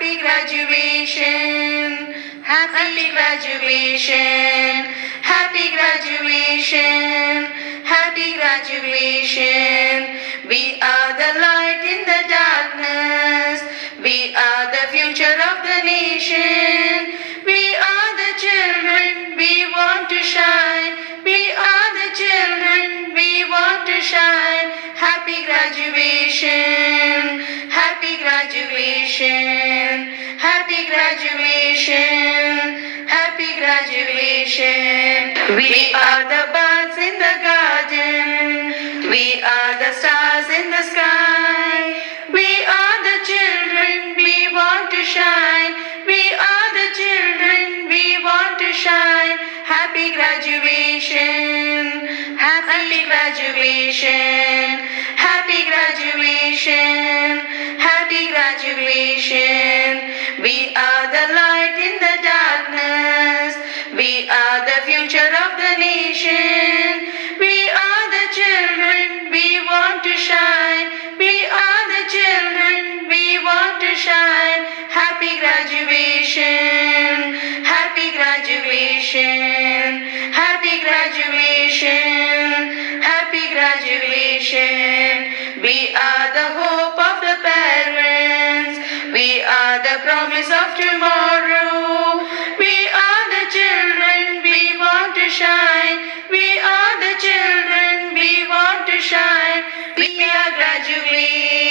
Happy graduation, happy graduation, happy graduation, happy graduation. We are the light in the darkness. We are the future of the nation. We are the children, we want to shine. We are the children, we want to shine. Happy graduation, happy graduation, happy graduation, happy graduation. We are the birds in the garden. We are the stars in the sky. We are the children, we want to shine. We are the children, we want to shine. Happy graduation, happy graduation, happy graduation, happy graduation. We are the light in the darkness. We are the future of the nation. We are the children, we want to shine. We are the children, we want to shine. Happy graduation, happy graduation, happy graduation, happy graduation. We are the hope of the parents. We are the promise of tomorrow. We are the children, we want to shine. We are the children, we want to shine. We are graduating.